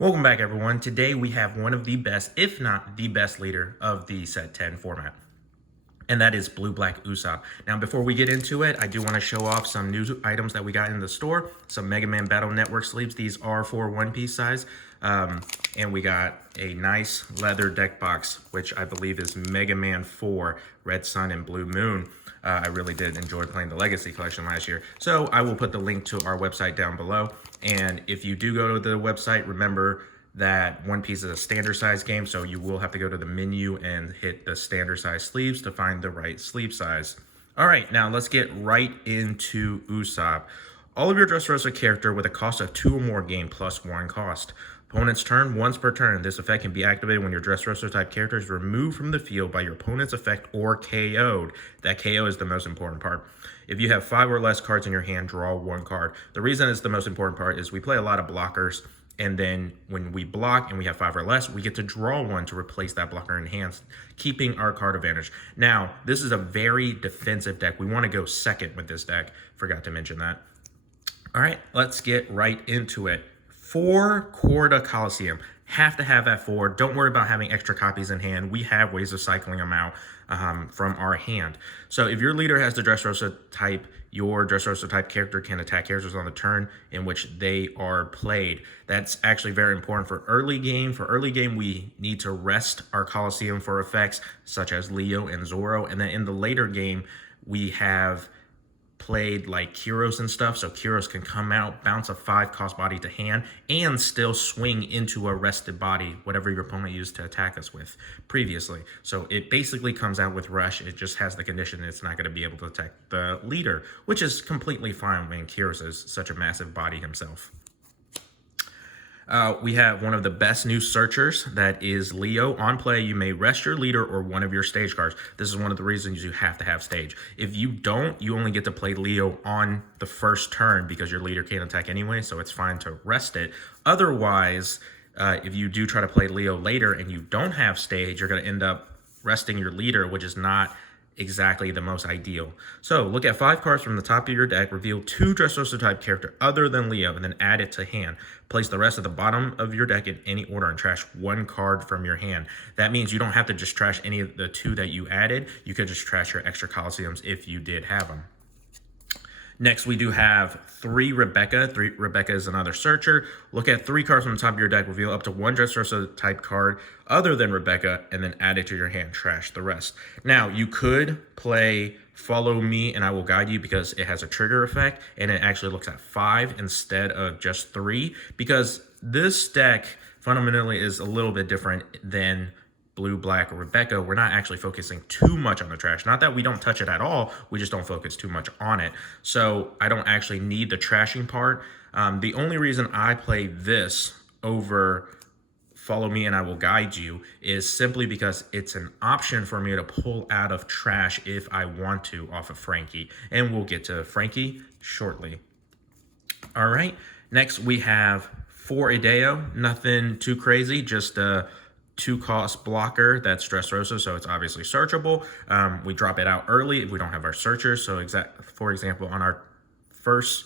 Welcome back, everyone. Today we have one of the best, if not the best leader of the set 10 format, and that is Blue Black Usopp. Now, before we get into it, I do want to show off some new items that we got in the store. Some Mega Man Battle Network sleeves. These are for One Piece size. And we got a nice leather deck box, which I believe is Mega Man 4, Red Sun and Blue Moon. I really did enjoy playing the Legacy Collection last year. So I will put the link to our website down below. And if you do go to the website, remember that One Piece is a standard size game, so you will have to go to the menu and hit the standard size sleeves to find the right sleeve size. All right, now let's get right into Usopp. All of your Dressrosa character with a cost of 2 or more gain plus 1 cost. Opponent's turn, once per turn. This effect can be activated when your Dressrosa type character is removed from the field by your opponent's effect or KO'd. That KO is the most important part. If you have 5 or less cards in your hand, draw 1 card. The reason it's the most important part is we play a lot of blockers, and then when we block and we have 5 or less, we get to draw 1 to replace that blocker in hand, keeping our card advantage. Now, this is a very defensive deck. We want to go second with this deck. Forgot to mention that. All right, let's get right into it. 4 Corda Coliseum. Have to have that 4. Don't worry about having extra copies in hand. We have ways of cycling them out from our hand. So if your leader has the Dressrosa type, your Dressrosa type character can attack characters on the turn in which they are played. That's actually very important for early game. For early game, we need to rest our Coliseum for effects such as Leo and Zoro. And then in the later game, we have played like Kyros and stuff, so Kyros can come out, bounce a 5 cost body to hand, and still swing into a rested body, whatever your opponent used to attack us with previously. So it basically comes out with rush. It just has the condition it's not going to be able to attack the leader, which is completely fine when Kyros is such a massive body himself. We have one of the best new searchers, that is Leo. On play, you may rest your leader or one of your stage cards. This is one of the reasons you have to have stage. If you don't, you only get to play Leo on the first turn because your leader can't attack anyway, so it's fine to rest it. Otherwise, if you do try to play Leo later and you don't have stage, you're going to end up resting your leader, which is not exactly the most ideal. So look at 5 cards from the top of your deck, reveal 2 Dressrosa type character other than Leo, and then add it to hand. Place the rest at the bottom of your deck in any order and trash 1 card from your hand. That means you don't have to just trash any of the 2 that you added. You could just trash your extra Coliseums if you did have them. Next, we do have 3 Rebecca. Rebecca is another searcher. Look at 3 cards from the top of your deck. Reveal up to 1 Dressrosa type card other than Rebecca, and then add it to your hand. Trash the rest. Now, you could play Follow Me and I Will Guide You because it has a trigger effect, and it actually looks at 5 instead of just 3, because this deck fundamentally is a little bit different than Blue, Black, or Rebecca. We're not actually focusing too much on the trash. Not that we don't touch it at all, we just don't focus too much on it. So I don't actually need the trashing part. The only reason I play this over Follow Me and I Will Guide You is simply because it's an option for me to pull out of trash if I want to off of Frankie. And we'll get to Frankie shortly. All right, next we have 4 Ideo. Nothing too crazy, just a 2 cost blocker that's Dressrosa, so it's obviously searchable. We drop it out early if we don't have our searchers. So for example, on our first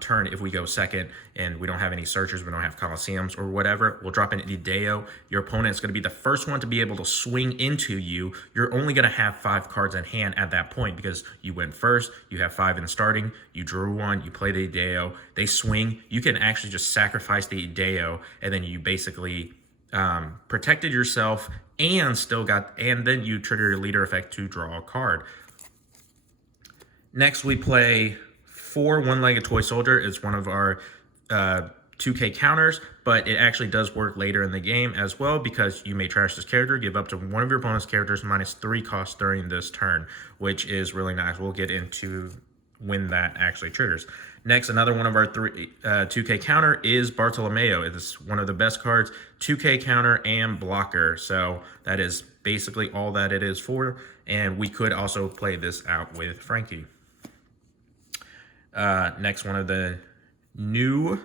turn, if we go second and we don't have any searchers, we don't have Coliseums or whatever, we'll drop in Ideo. Your opponent's going to be the first one to be able to swing into you. You're only going to have 5 cards in hand at that point because you went first, you have 5 in starting, you drew 1, you play the Ideo, they swing. You can actually just sacrifice the Ideo, and then you basically protected yourself and then you trigger your leader effect to draw a card. Next, we play 4 One-Legged Toy Soldier. It's one of our 2K counters, but it actually does work later in the game as well because you may trash this character, give up to one of your opponent's characters minus 3 costs during this turn, which is really nice. We'll get into when that actually triggers. Next, another one of our 2K counter is Bartolomeo. It is one of the best cards, 2K counter and blocker. So that is basically all that it is for. And we could also play this out with Frankie. Next, one of the new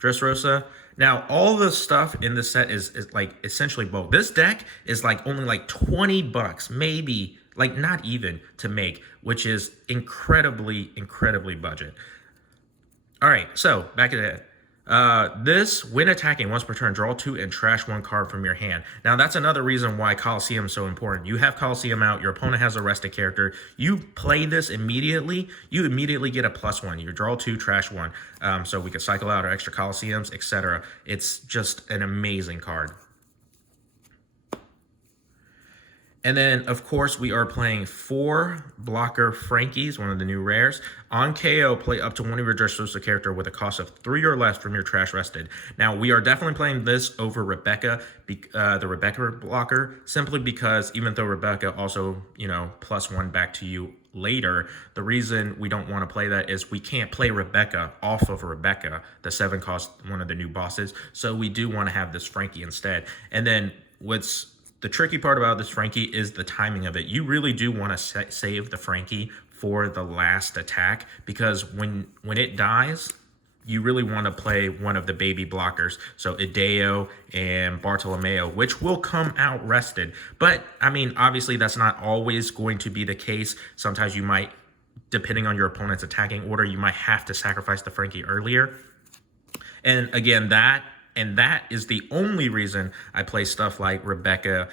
Dressrosa. Now, all the stuff in this set is like essentially both. This deck is like only like 20 bucks, maybe, like not even to make, which is incredibly, incredibly budget. All right, so back at it. This, when attacking once per turn, draw 2 and trash 1 card from your hand. Now, that's another reason why Coliseum is so important. You have Coliseum out, your opponent has a rested character. You play this immediately, you immediately get a +1. You draw 2, trash 1. So we can cycle out our extra Coliseums, etc. It's just an amazing card. And then, of course, we are playing 4 blocker Frankies, one of the new rares. On KO, play up to one of your Dressrosa character with a cost of 3 or less from your trash rested. Now, we are definitely playing this over Rebecca, the Rebecca blocker, simply because even though Rebecca also, +1 back to you later, the reason we don't want to play that is we can't play Rebecca off of Rebecca, the 7 cost, one of the new bosses. So we do want to have this Frankie instead. And then the tricky part about this Frankie is the timing of it. You really do want to save the Frankie for the last attack, because when it dies, you really want to play one of the baby blockers. So Ideo and Bartolomeo, which will come out rested. But, I mean, obviously that's not always going to be the case. Sometimes you might, depending on your opponent's attacking order, you might have to sacrifice the Frankie earlier. And again, that is the only reason I play stuff like Rebecca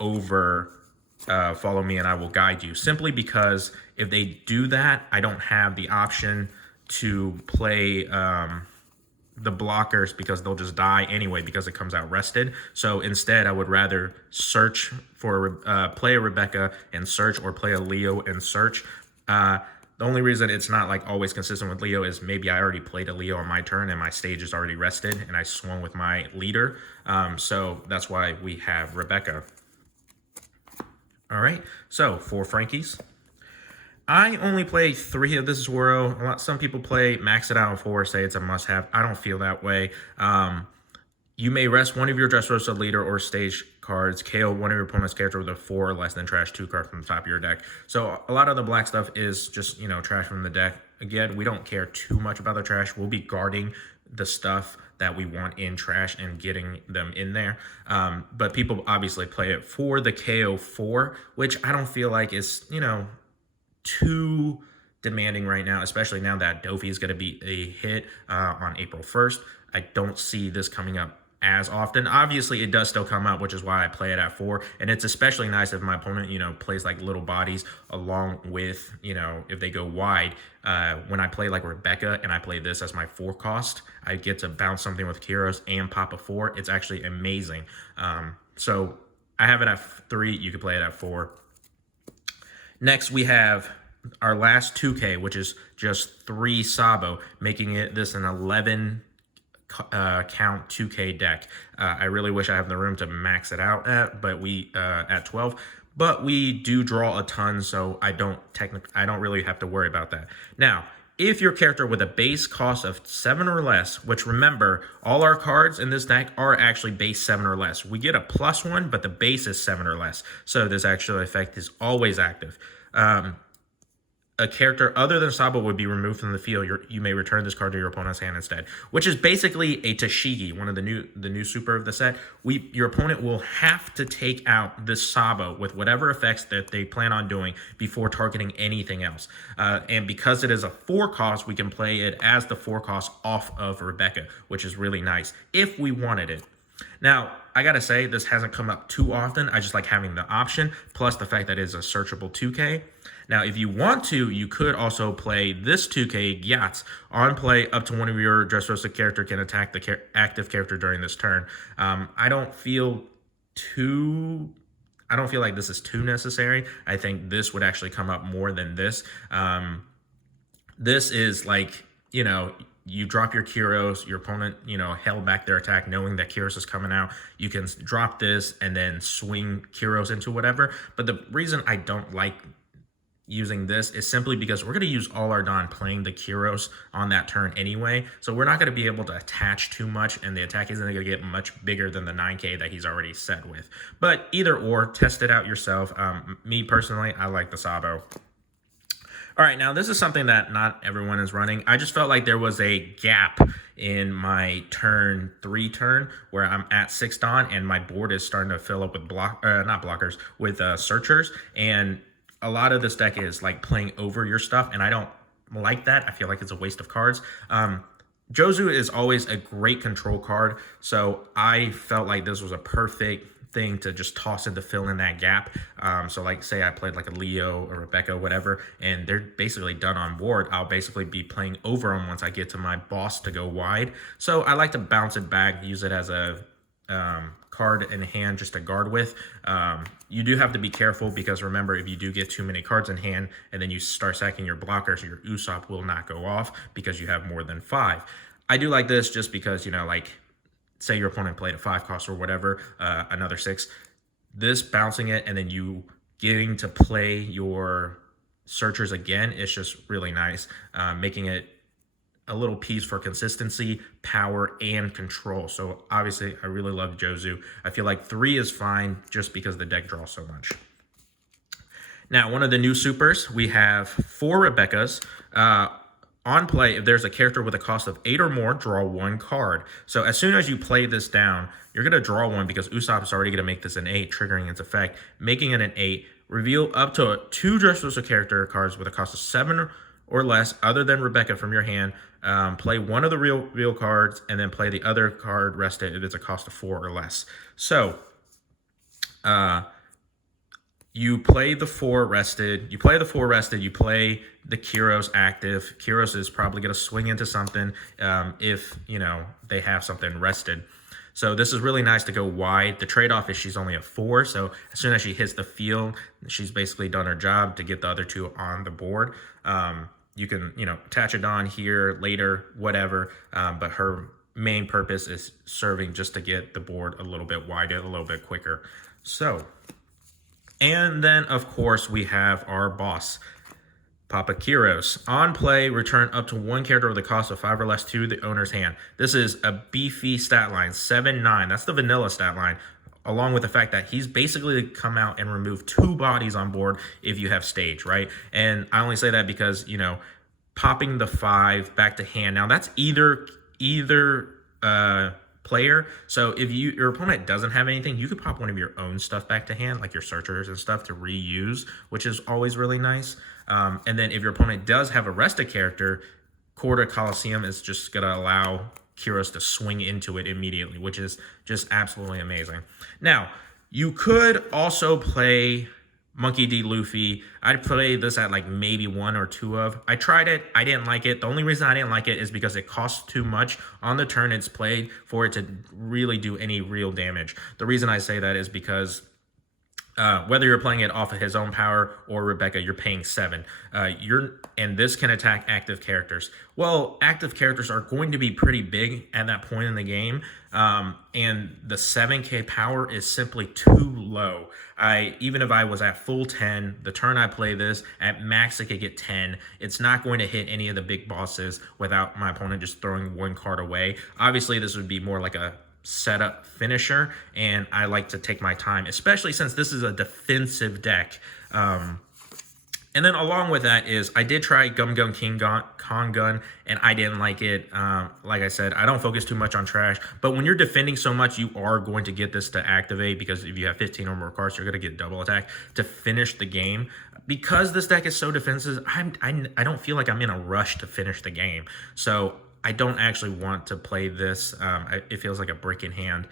over Follow Me and I Will Guide You. Simply because if they do that, I don't have the option to play the blockers, because they'll just die anyway because it comes out rested. So instead, I would rather search for play a Rebecca and search, or play a Leo and search. The only reason it's not like always consistent with Leo is maybe I already played a Leo on my turn and my stage is already rested and I swung with my leader. So that's why we have Rebecca. All right, so 4 Frankies. I only play 3 of this Zoro. Some people max it out on 4, say it's a must-have. I don't feel that way. You may rest one of your Dressrosa leader or stage cards, KO one of your opponent's character with a 4 or less, than trash 2 cards from the top of your deck. So a lot of the black stuff is just, trash from the deck. Again, we don't care too much about the trash. We'll be guarding the stuff that we want in trash and getting them in there. But people obviously play it for the KO 4, which I don't feel like is, too demanding right now, especially now that Dofi is going to be a hit on April 1st. I don't see this coming up as often. Obviously, it does still come up, which is why I play it at 4. And it's especially nice if my opponent, plays like little bodies along with, if they go wide. When I play like Rebecca and I play this as my 4 cost, I get to bounce something with Kyros and pop a 4. It's actually amazing. So I have it at 3. You can play it at 4. Next, we have our last 2K, which is just 3 Sabo, making this an 11 count 2K deck. I really wish I have the room to max it out at 12, but we do draw a ton, so I don't really have to worry about that. Now, if your character with a base cost of 7 or less, which remember, all our cards in this deck are actually base 7 or less. We get a +1, but the base is 7 or less. So this actual effect is always active. A character other than Sabo would be removed from the field. You may return this card to your opponent's hand instead, which is basically a Tashigi, one of the new super of the set. Your opponent will have to take out this Sabo with whatever effects that they plan on doing before targeting anything else. And because it is a 4 cost, we can play it as the 4 cost off of Rebecca, which is really nice if we wanted it. Now, I gotta say, this hasn't come up too often. I just like having the option, plus the fact that it is a searchable 2K. Now, if you want to, you could also play this 2K Gyatz. On play, up to one of your Dressrosa character can attack the active character during this turn. I don't feel like this is too necessary. I think this would actually come up more than this. This is like, you drop your Kyros, your opponent, held back their attack knowing that Kyros is coming out. You can drop this and then swing Kyros into whatever. But the reason I don't like using this is simply because we're going to use all our Dawn playing the Kyros on that turn anyway. So we're not going to be able to attach too much, and the attack isn't going to get much bigger than the 9K that he's already set with. But either or, test it out yourself. Me personally, I like the Sabo. All right, now this is something that not everyone is running. I just felt like there was a gap in my turn 3 where I'm at 6 Dawn and my board is starting to fill up with with searchers. And a lot of this deck is like playing over your stuff, and I don't like that. I feel like it's a waste of cards. Jozu is always a great control card, so I felt like this was a perfect thing to just toss in to fill in that gap. So like say I played like a Leo or Rebecca, whatever, and they're basically done on board. I'll basically be playing over them once I get to my boss to go wide. So I like to bounce it back, use it as a card in hand just to guard with. You do have to be careful because remember, if you do get too many cards in hand and then you start sacking your blockers, your Usopp will not go off because you have more than 5. I do like this just because, you know, like say your opponent played a 5 cost or whatever, another 6. This bouncing it and then you getting to play your searchers again is just really nice, making it a little piece for consistency, power, and control. So obviously, I really love Jozu. I feel like 3 is fine just because the deck draws so much. Now, one of the new supers, we have 4 Rebeccas. On play, if there's a character with a cost of 8 or more, draw 1 card. So as soon as you play this down, you're going to draw 1 because Usopp is already going to make this an 8, triggering its effect, making it an 8. Reveal up to 2 Dressrosa character cards with a cost of 7 or less, other than Rebecca, from your hand. Play one of the real cards, and then play the other card rested if it's a cost of 4 or less. So, you play the 4 rested. You play the 4 rested. You play the Kyros active. Kyros is probably going to swing into something if, you know, they have something rested. So this is really nice to go wide. The trade-off is she's only a 4, so as soon as she hits the field, she's basically done her job to get the other 2 on the board. You can, you know, attach it on here later, whatever, but her main purpose is serving just to get the board a little bit wider, a little bit quicker. So, and then, of course, we have our boss, Papa Kyros. On play, return up to 1 character with a cost of 5 or less to the owner's hand. This is a beefy stat line, 7-9. That's the vanilla stat line, along with the fact that he's basically come out and remove 2 bodies on board if you have stage, right? And I only say that because, you know, popping the 5 back to hand. Now, that's either player. So if your opponent doesn't have anything, you could pop one of your own stuff back to hand, like your searchers and stuff, to reuse, which is always really nice. And then if your opponent does have a rested character, Quarter Coliseum is just going to allow Kyros to swing into it immediately, which is just absolutely amazing. Now, you could also play Monkey D. Luffy. I'd play this at like maybe 1 or 2 of. I tried it. I didn't like it. The only reason I didn't like it is because it costs too much on the turn it's played for it to really do any real damage. The reason I say that is because whether you're playing it off of his own power or Rebecca, you're paying 7. And this can attack active characters. Well, active characters are going to be pretty big at that point in the game, and the 7k power is simply too low. Even if I was at full 10, the turn I play this, at max I could get 10. It's not going to hit any of the big bosses without my opponent just throwing 1 card away. Obviously, this would be more like a setup finisher, and I like to take my time, especially since this is a defensive deck. And then along with that is I did try Gum Gum King Kong Gun, and I didn't like it. Like I said, I don't focus too much on trash, but when you're defending so much, you are going to get this to activate, because if you have 15 or more cards, you're going to get double attack to finish the game. Because this deck is so defensive, I don't feel like I'm in a rush to finish the game. So I don't actually want to play this. It feels like a brick in hand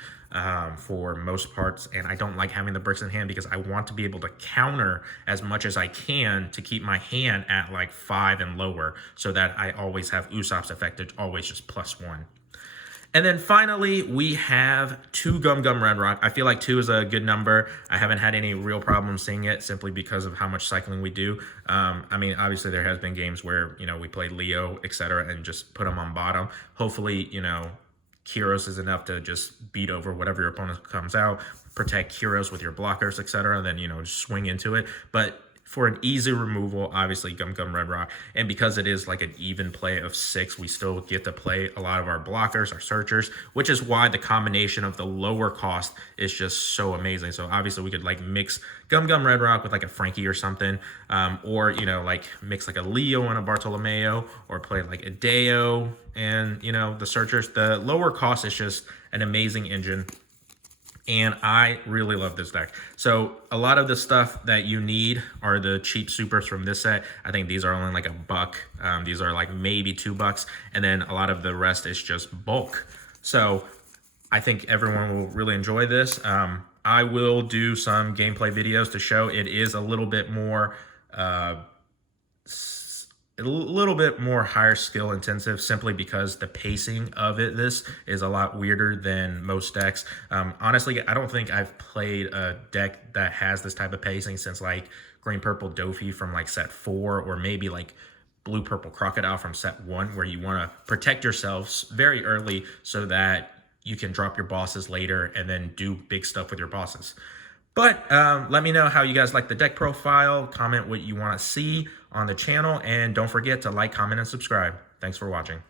for most parts, and I don't like having the bricks in hand because I want to be able to counter as much as I can to keep my hand at like 5 and lower, so that I always have Usopp's effect to always just +1. And then finally, we have 2 Gum Gum Red Rock. I feel like 2 is a good number. I haven't had any real problem seeing it simply because of how much cycling we do. I mean, obviously there has been games where, you know, we played Leo, etc., and just put them on bottom. Hopefully, you know, Kyros is enough to just beat over whatever your opponent comes out, protect Kyros with your blockers, etc., and then, you know, just swing into it. But for an easy removal, obviously Gum Gum Red Rock. And because it is like an even play of 6, we still get to play a lot of our blockers, our searchers, which is why the combination of the lower cost is just so amazing. So obviously we could like mix Gum Gum Red Rock with like a Frankie or something, or, you know, like mix like a Leo and a Bartolomeo, or play like a Deo and, you know, the searchers. The lower cost is just an amazing engine. And I really love this deck. So a lot of the stuff that you need are the cheap supers from this set. I think these are only like $1. These are like maybe $2. And then a lot of the rest is just bulk. So I think everyone will really enjoy this. I will do some gameplay videos to show it is a little bit more higher skill intensive, simply because the pacing of this is a lot weirder than most decks. Honestly, I don't think I've played a deck that has this type of pacing since like green purple Dofi from like set 4, or maybe like blue purple Crocodile from set 1, where you want to protect yourselves very early so that you can drop your bosses later and then do big stuff with your bosses. But let me know how you guys like the deck profile. Comment what you want to see on the channel. And don't forget to like, comment, and subscribe. Thanks for watching.